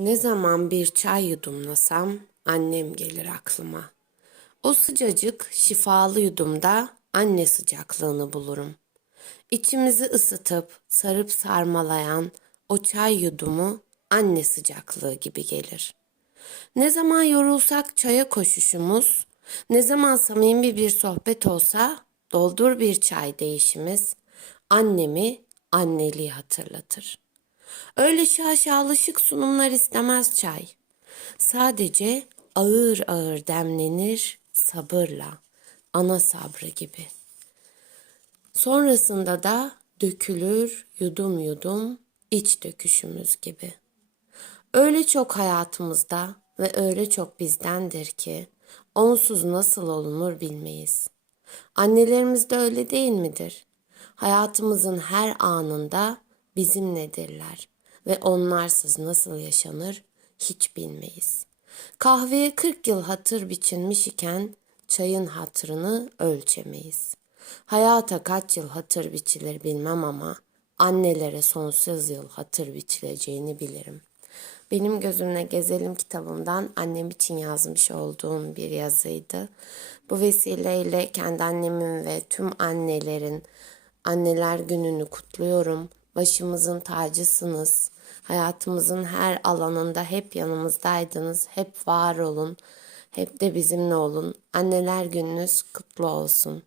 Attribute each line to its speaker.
Speaker 1: Ne zaman bir çay yudumlasam annem gelir aklıma. O sıcacık şifalı yudumda anne sıcaklığını bulurum. İçimizi ısıtıp sarıp sarmalayan o çay yudumu anne sıcaklığı gibi gelir. Ne zaman yorulsak çaya koşuşumuz, ne zaman samimi bir sohbet olsa doldur bir çay değişimiz annemi anneliği hatırlatır. Öyle şaşalı şık sunumlar istemez çay. Sadece ağır ağır demlenir sabırla, ana sabrı gibi. Sonrasında da dökülür yudum yudum iç döküşümüz gibi. Öyle çok hayatımızda ve öyle çok bizdendir ki onsuz nasıl olunur bilmeyiz. Annelerimiz de öyle değil midir? Hayatımızın her anında bizimledirler ve onlarsız nasıl yaşanır hiç bilmeyiz. Kahveye 40 yıl hatır biçilmiş iken çayın hatırını ölçemeyiz. Hayata kaç yıl hatır biçilir bilmem ama annelere sonsuz yıl hatır biçileceğini bilirim. Benim gözümle gezelim kitabımdan annem için yazmış olduğum bir yazıydı. Bu vesileyle kendi annemin ve tüm annelerin anneler gününü kutluyorum. Başımızın tacısınız. Hayatımızın her alanında hep yanımızdaydınız. Hep var olun. Hep de bizimle olun. Anneler gününüz kutlu olsun.